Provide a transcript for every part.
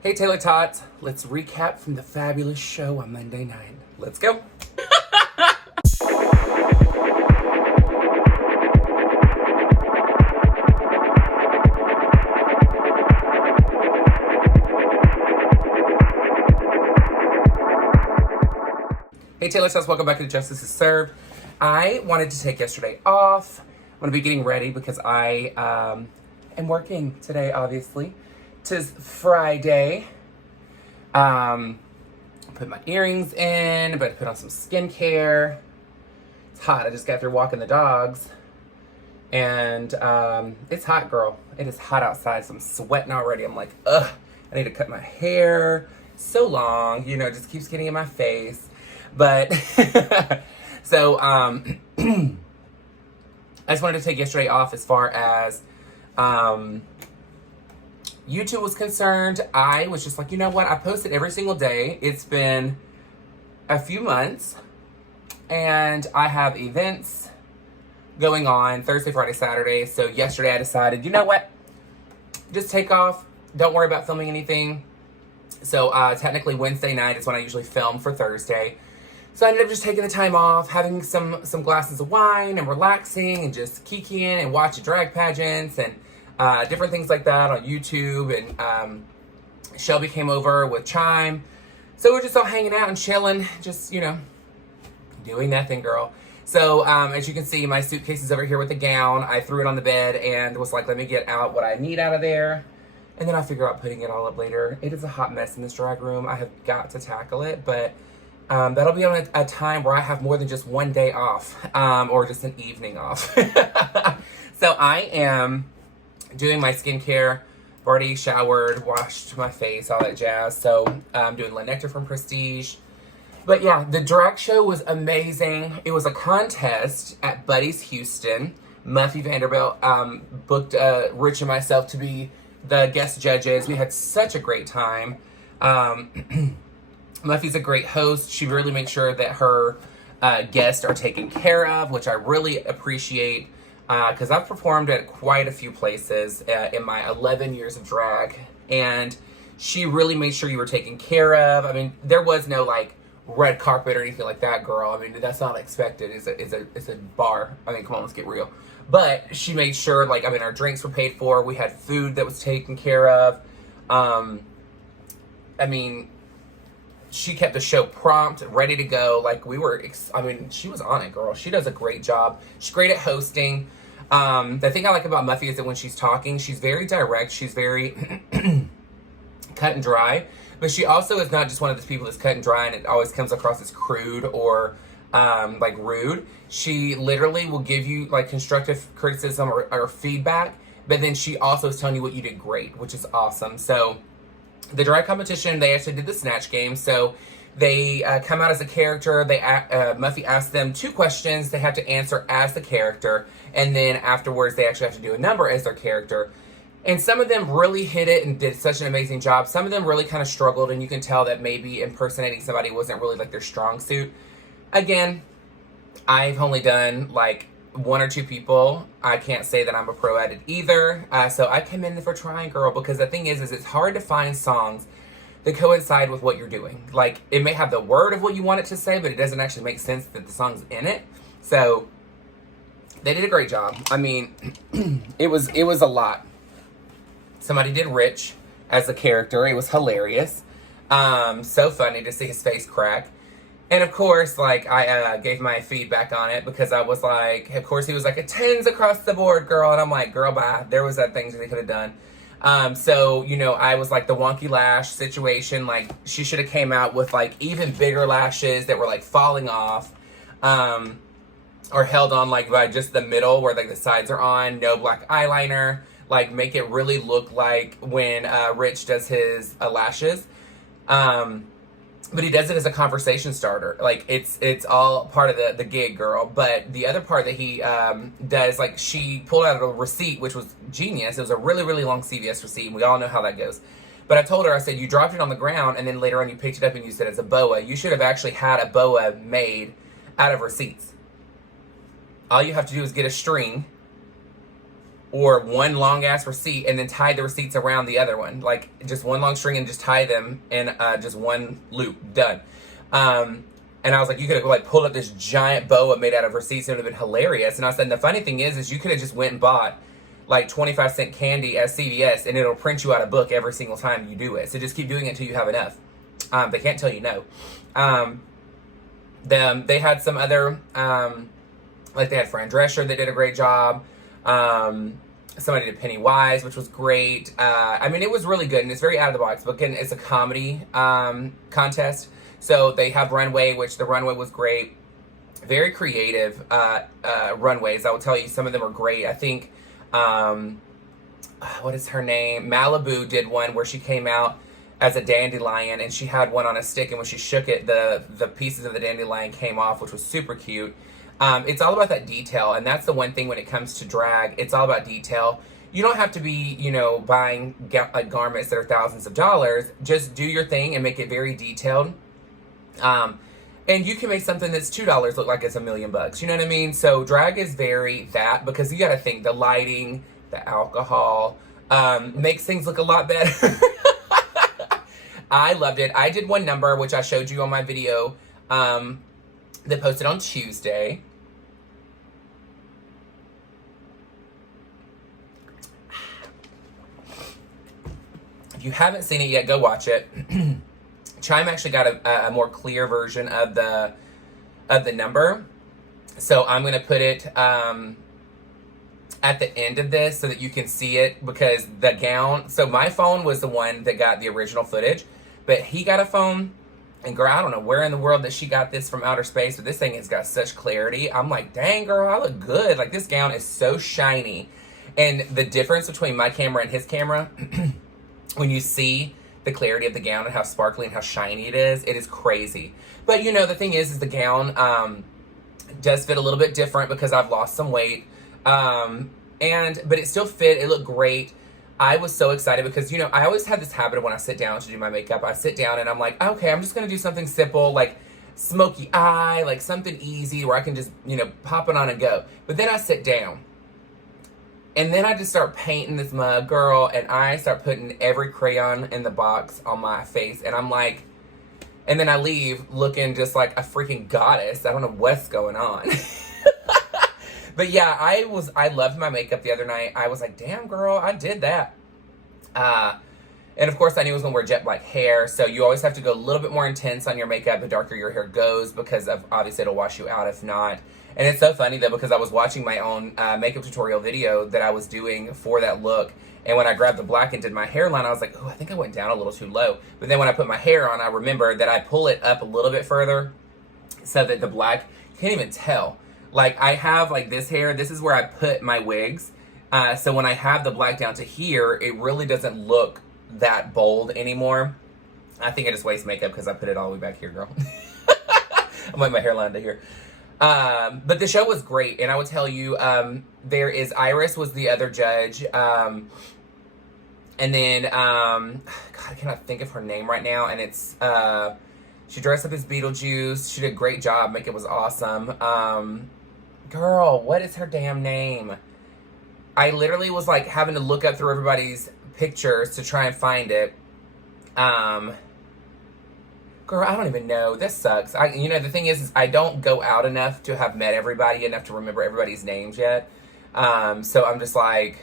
Hey Taylor-tots, let's recap from the fabulous show on Monday night. Let's go. Hey Taylor-tots, welcome back to Justice is Served. I wanted to take yesterday off. I'm going to be getting ready because I am working today, obviously. 'Tis Friday. Put my earrings in, about to put on some skincare. It's hot. I just got through walking the dogs. And it's hot, girl. It is hot outside, so I'm sweating already. I'm like, ugh, I need to cut my hair. So long, you know, it just keeps getting in my face. But, so, I just wanted to take yesterday off as far as, YouTube was concerned. I was just like, you know what? I posted every single day. It's been a few months, and I have events going on Thursday, Friday, Saturday. So yesterday I decided, you know what? Just take off. Don't worry about filming anything. So technically Wednesday night is when I usually film for Thursday. So I ended up just taking the time off, having some glasses of wine and relaxing and just kikiing and watching drag pageants and different things like that on YouTube. And Shelby came over with Chime. So we're just all hanging out and chilling, just, you know, doing nothing, girl. So as you can see, my suitcase is over here with the gown. I threw it on the bed and was like, let me get out what I need out of there. And then I'll figure out putting it all up later. It is a hot mess in this drag room. I have got to tackle it, but that'll be on a time where I have more than just one day off, or just an evening off. So I am doing my skincare. I've already showered, washed my face, all that jazz. So I'm doing La Nectar from Prestige. But yeah, the drag show was amazing. It was a contest at Buddy's Houston. Muffy Vanderbilt booked Rich and myself to be the guest judges. We had such a great time. Muffy's a great host. She really makes sure that her guests are taken care of, which I really appreciate, because I've performed at quite a few places in my 11 years of drag, and she really made sure you were taken care of. I mean, there was no like red carpet or anything like that, girl. I mean, that's not expected. It's a bar. I mean, come on, let's get real. But she made sure, like, I mean, our drinks were paid for. We had food that was taken care of. I mean, she kept the show prompt, ready to go. Like, we were, I mean, she was on it, girl. She does a great job. She's great at hosting. The thing I like about Muffy is that when she's talking, she's very direct. She's very cut and dry. But she also is not just one of those people that's cut and dry and it always comes across as crude or, like, rude. She literally will give you, like, constructive criticism or feedback. But then she also is telling you what you did great, which is awesome. So the drag competition, they actually did the snatch game. So they come out as a character. Muffy asked them 2 questions they have to answer as the character. And then afterwards, they actually have to do a number as their character. And some of them really hit it and did such an amazing job. Some of them really kind of struggled, and you can tell that maybe impersonating somebody wasn't really like their strong suit. Again, I've only done like 1 or 2 people. I can't say that I'm a pro at it either. So I commend for trying, girl, because the thing is it's hard to find songs that coincide with what you're doing. Like, it may have the word of what you want it to say, but it doesn't actually make sense that the song's in it. So they did a great job. I mean, it was a lot. Somebody did Rich as a character. It was hilarious. So funny to see his face crack. And of course, like, I gave my feedback on it because I was like, of course, he was like, a 10s across the board, girl. And I'm like, girl, bye. There was that thing that they could have done. So, you know, I was like the wonky lash situation. Like, she should have came out with like even bigger lashes that were like falling off. Or held on like by just the middle where like the sides are on. No black eyeliner. Like, make it really look like when Rich does his lashes. But he does it as a conversation starter. Like, it's all part of the gig, girl. But the other part that he does, like, she pulled out a receipt, which was genius. It was a really, really long CVS receipt, and we all know how that goes. But I told her, I said, you dropped it on the ground, and then later on you picked it up and used it as a boa. You should have actually had a boa made out of receipts. All you have to do is get a string, or one long ass receipt and then tie the receipts around the other one, like just one long string and just tie them in just one loop. Done. And I was like, you could have like pulled up this giant boa made out of receipts and it would have been hilarious. And I said, the funny thing is you could have just went and bought like 25-cent candy at CVS and it'll print you out a book every single time you do it. So just keep doing it until you have enough. They can't tell you no. They had some other, like they had Fran Drescher that did a great job. Somebody did Pennywise, which was great. I mean, it was really good and it's very out of the box. But again, it's a comedy contest. So they have Runway, which the runway was great. Very creative runways. I will tell you, some of them are great. I think, what is her name? Malibu did one where she came out as a dandelion and she had one on a stick, and when she shook it, the pieces of the dandelion came off, which was super cute. It's all about that detail, and that's the one thing when it comes to drag. It's all about detail. You don't have to be, you know, buying like garments that are thousands of dollars. Just do your thing and make it very detailed. And you can make something that's $2 look like it's $1 million. You know what I mean? So drag is very that, because you got to think the lighting, the alcohol, makes things look a lot better. I loved it. I did one number, which I showed you on my video, that posted on Tuesday. If you haven't seen it yet, go watch it. Chime actually got a more clear version of the number, so I'm gonna put it at the end of this so that you can see it, because the gown. So my phone was the one that got the original footage, but he got a phone, and girl, I don't know where in the world that she got this from outer space, but this thing has got such clarity. I'm like, dang girl, I look good. Like, this gown is so shiny, and the difference between my camera and his camera, when you see the clarity of the gown and how sparkly and how shiny it is crazy. But you know, the thing is the gown does fit a little bit different because I've lost some weight, but it still fit. It looked great. I was so excited because, you know, I always have this habit of when I sit down to do my makeup, I sit down and I'm like, okay, I'm just gonna do something simple, like smoky eye, like something easy where I can just, you know, pop it on and go. But then I sit down and then I just start painting this mug, girl, and I start putting every crayon in the box on my face, and I'm like, and then I leave looking just like a freaking goddess. I don't know what's going on. But yeah, I loved my makeup the other night. I was like, damn girl, I did that. And of course I knew I was gonna wear jet black hair, so you always have to go a little bit more intense on your makeup the darker your hair goes, because of obviously it'll wash you out if not. And it's so funny though, because I was watching my own makeup tutorial video that I was doing for that look, and when I grabbed the black and did my hairline, I was like, oh, I think I went down a little too low. But then when I put my hair on, I remembered that I pull it up a little bit further so that the black, you can't even tell. Like, I have like this hair, this is where I put my wigs. So when I have the black down to here, it really doesn't look that bold anymore. I think I just waste makeup because I put it all the way back here, girl. I'm like my hairline to here. But the show was great, and I would tell you, there is Iris was the other judge, and then, God, I cannot think of her name right now, and it's, she dressed up as Beetlejuice. She did a great job. Makeup was awesome. Girl, what is her damn name? I literally was like having to look up through everybody's pictures to try and find it. Girl, I don't even know. This sucks. You know, the thing is I don't go out enough to have met everybody enough to remember everybody's names yet. So I'm just like,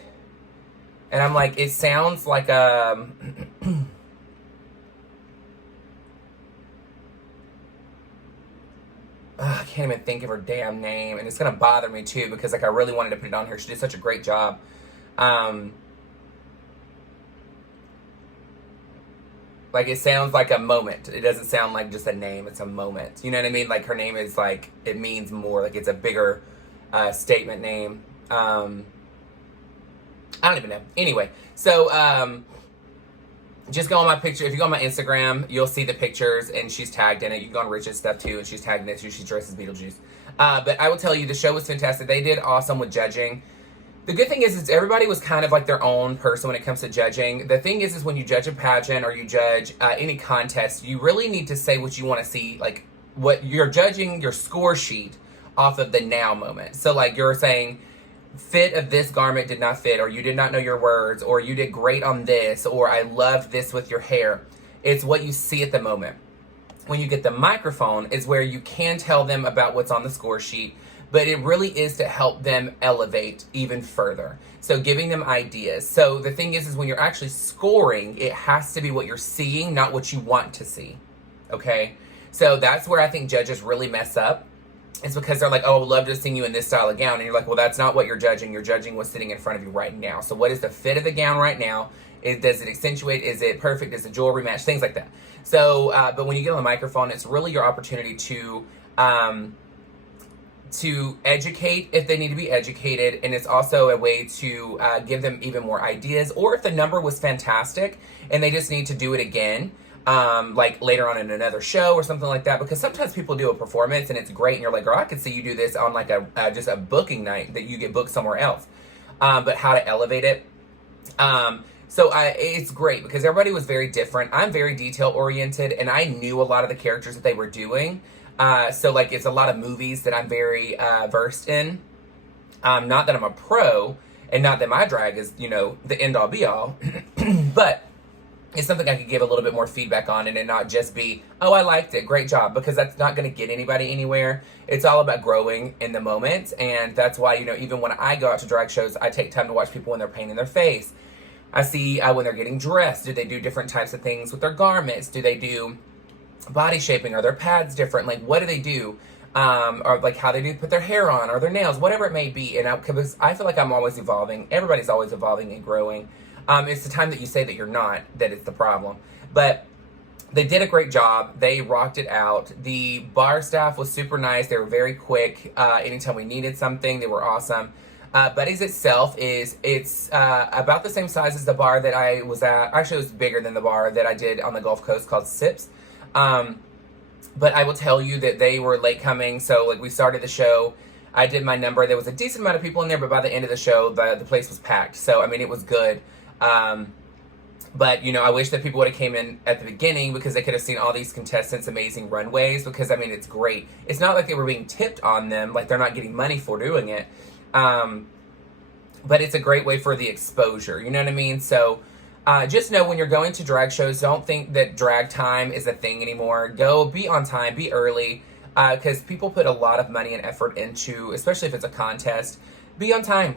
and I'm like, it sounds like I can't even think of her damn name, and it's gonna bother me too because like I really wanted to put it on here. She did such a great job. Like, it sounds like a moment. It doesn't sound like just a name. It's a moment. You know what I mean? Like, her name is like, it means more. Like, it's a bigger statement name. I don't even know. Anyway, so just go on my picture. If you go on my Instagram, you'll see the pictures, and she's tagged in it. You can go on Rich's stuff too, and she's tagged in it too. She's dressed as Beetlejuice. But I will tell you, the show was fantastic. They did awesome with judging. The good thing is everybody was kind of like their own person when it comes to judging. The thing is when you judge a pageant or you judge any contest, you really need to say what you want to see, like what you're judging your score sheet off of the now moment. So like you're saying, fit of this garment did not fit, or you did not know your words, or you did great on this, or I loved this with your hair. It's what you see at the moment. When you get the microphone is where you can tell them about what's on the score sheet, but it really is to help them elevate even further. So giving them ideas. So the thing is when you're actually scoring, it has to be what you're seeing, not what you want to see. Okay? So that's where I think judges really mess up. It's because they're like, oh, I would love to sing you in this style of gown. And you're like, well, that's not what you're judging. You're judging what's sitting in front of you right now. So what is the fit of the gown right now? Does it accentuate? Is it perfect? Is the jewelry match? Things like that. So, but when you get on the microphone, it's really your opportunity to educate if they need to be educated. And it's also a way to give them even more ideas. Or if the number was fantastic and they just need to do it again, like later on in another show or something like that, because sometimes people do a performance and it's great and you're like, girl, I could see you do this on like just a booking night that you get booked somewhere else. But how to elevate it. So it's great because everybody was very different. I'm very detail oriented and I knew a lot of the characters that they were doing. So like it's a lot of movies that I'm very versed in. Not that I'm a pro and not that my drag is, the end all be all, but it's something I could give a little bit more feedback on and it not just be, oh, I liked it, great job, because that's not going to get anybody anywhere. It's all about growing in the moment. And that's why, even when I go out to drag shows, I take time to watch people when they're painting their face. I see when they're getting dressed, do they do different types of things with their garments? Do they do body shaping? Are their pads different? Like, what do they do? Or like how they do put their hair on or their nails, whatever it may be. And because I feel like I'm always evolving. Everybody's always evolving and growing. It's the time that you say that you're not, that it's the problem. But they did a great job. They rocked it out. The bar staff was super nice. They were very quick. Anytime we needed something, they were awesome. Buddy's itself it's about the same size as the bar that I was at. Actually, it was bigger than the bar that I did on the Gulf Coast called Sips. But I will tell you that they were late coming. So like we started the show. I did my number. There was a decent amount of people in there, but by the end of the show, the place was packed. So, I mean, it was good. But, I wish that people would have came in at the beginning because they could have seen all these contestants' amazing runways because, I mean, it's great. It's not like they were being tipped on them, like they're not getting money for doing it. But it's a great way for the exposure, you know what I mean? So, just know when you're going to drag shows, don't think that drag time is a thing anymore. Go, be on time, be early, because people put a lot of money and effort into, especially if it's a contest. Be on time.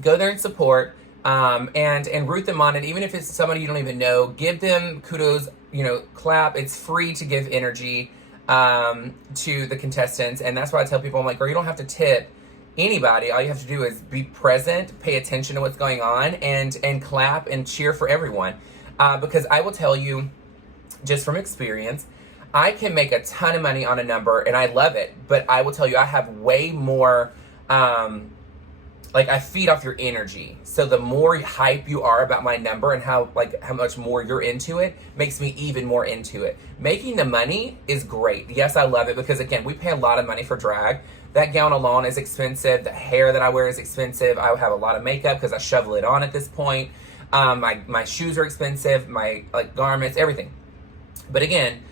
Go there and support. And root them on, and even if it's somebody you don't even know, give them kudos, clap. It's free to give energy to the contestants, and that's why I tell people, I'm like, girl, you don't have to tip anybody. All you have to do is be present, pay attention to what's going on, and clap and cheer for everyone. Because I will tell you, just from experience, I can make a ton of money on a number, and I love it, but I will tell you, I have way more... I feed off your energy. So the more hype you are about my number and how much more you're into it makes me even more into it. Making the money is great. Yes, I love it because, again, we pay a lot of money for drag. That gown alone is expensive. The hair that I wear is expensive. I have a lot of makeup because I shovel it on at this point. My shoes are expensive. My garments, everything. But again,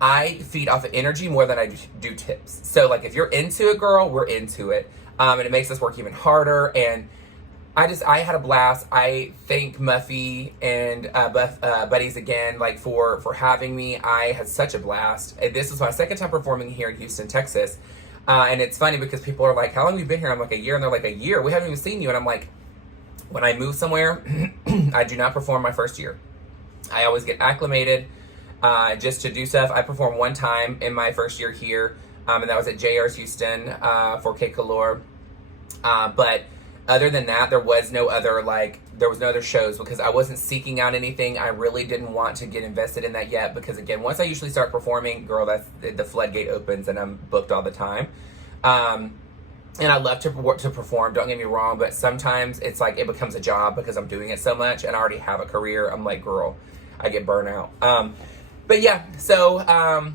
I feed off of energy more than I do tips. So if you're into it, girl, we're into it. And it makes us work even harder. And I had a blast. I thank Muffy and Buddies again, for having me. I had such a blast. And this was my second time performing here in Houston, Texas. And it's funny because people are like, how long have you been here? I'm like, a year. And they're like, a year? We haven't even seen you. And I'm like, when I move somewhere, I do not perform my first year. I always get acclimated just to do stuff. I performed one time in my first year here. And that was at JR's Houston, 4K Color. But other than that, there was no other shows because I wasn't seeking out anything. I really didn't want to get invested in that yet because, again, once I usually start performing, girl, that's the floodgate opens and I'm booked all the time. And I love to perform, don't get me wrong, but sometimes it's it becomes a job because I'm doing it so much and I already have a career. I'm like, girl, I get burnt out. But yeah, so...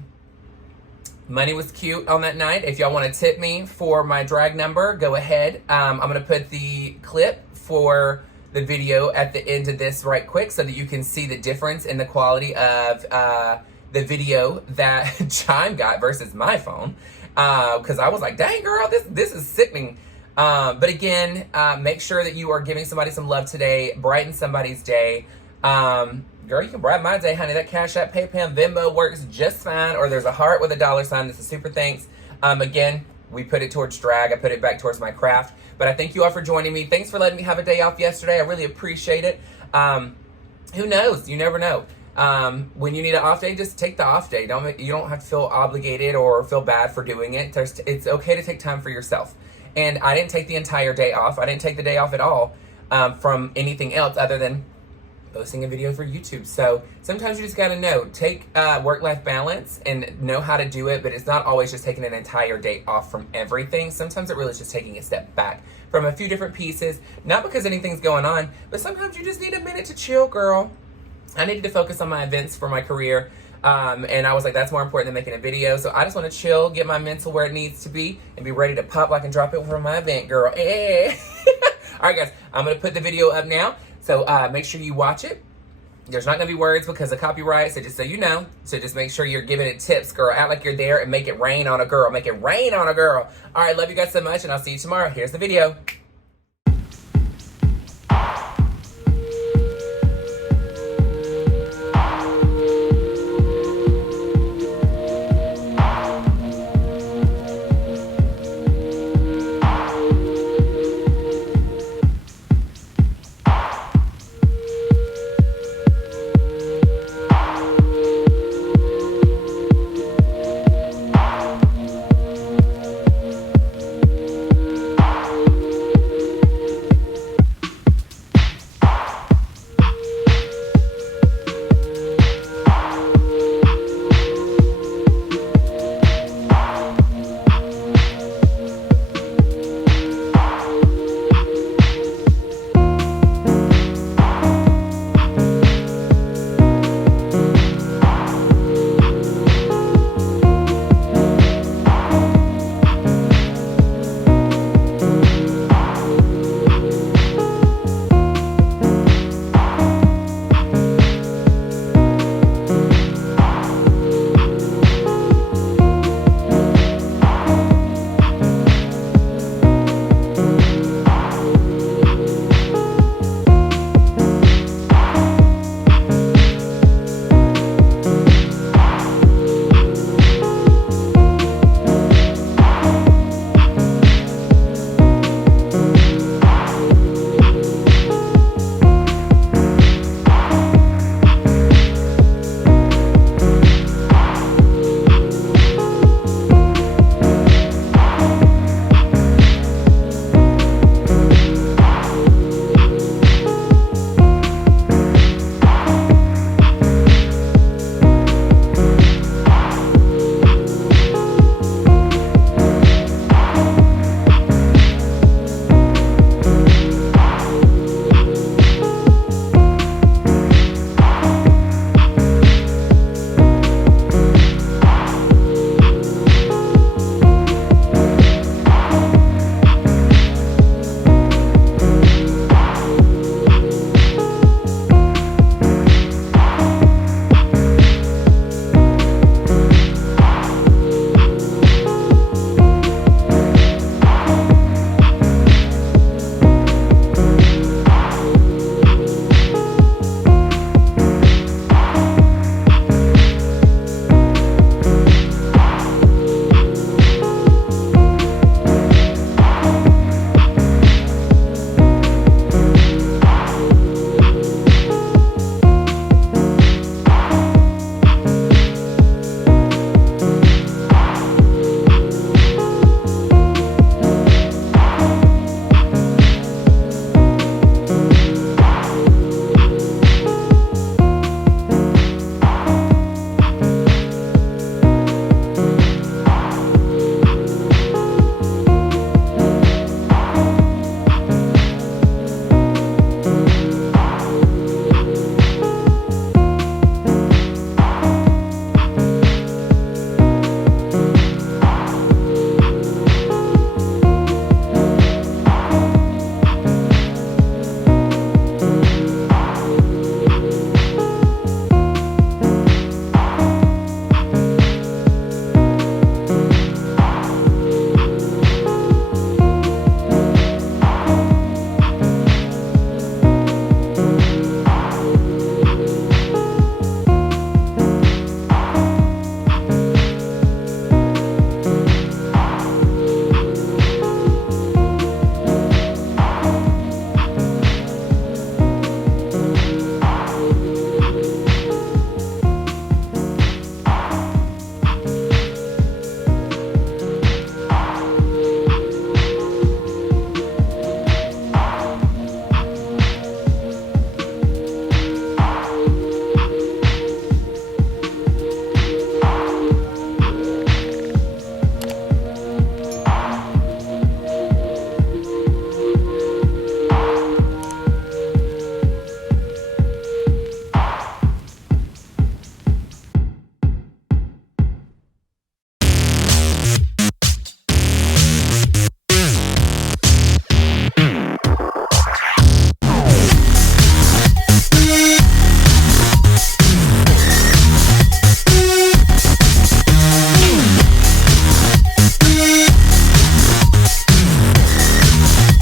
money was cute on that night. If y'all want to tip me for my drag number, go ahead. I'm going to put the clip for the video at the end of this right quick so that you can see the difference in the quality of the video that Chime got versus my phone. Because I was like, dang, girl, this is sickening. But again, make sure that you are giving somebody some love today. Brighten somebody's day. Girl, you can brighten my day, honey. That Cash App, PayPal, Venmo works just fine. Or there's a heart with a dollar sign. That's a super thanks. Again, we put it towards drag. I put it back towards my craft. But I thank you all for joining me. Thanks for letting me have a day off yesterday. I really appreciate it. Who knows? You never know. When you need an off day, just take the off day. You don't have to feel obligated or feel bad for doing it. It's okay to take time for yourself. And I didn't take the entire day off. I didn't take the day off at all from anything else other than posting a video for YouTube. So sometimes you just gotta know, take work-life balance and know how to do it, but it's not always just taking an entire day off from everything. Sometimes it really is just taking a step back from a few different pieces, not because anything's going on, but sometimes you just need a minute to chill, girl. I needed to focus on my events for my career, and I was like, that's more important than making a video, so I just want to chill, get my mental where it needs to be, and be ready to pop like and drop it from my event, girl. Hey. Alright guys, I'm going to put the video up now, so make sure you watch it. There's not going to be words because of copyright, so just so you know. So just make sure you're giving it tips, girl. Act like you're there and make it rain on a girl. Make it rain on a girl. Alright, love you guys so much, and I'll see you tomorrow. Here's the video.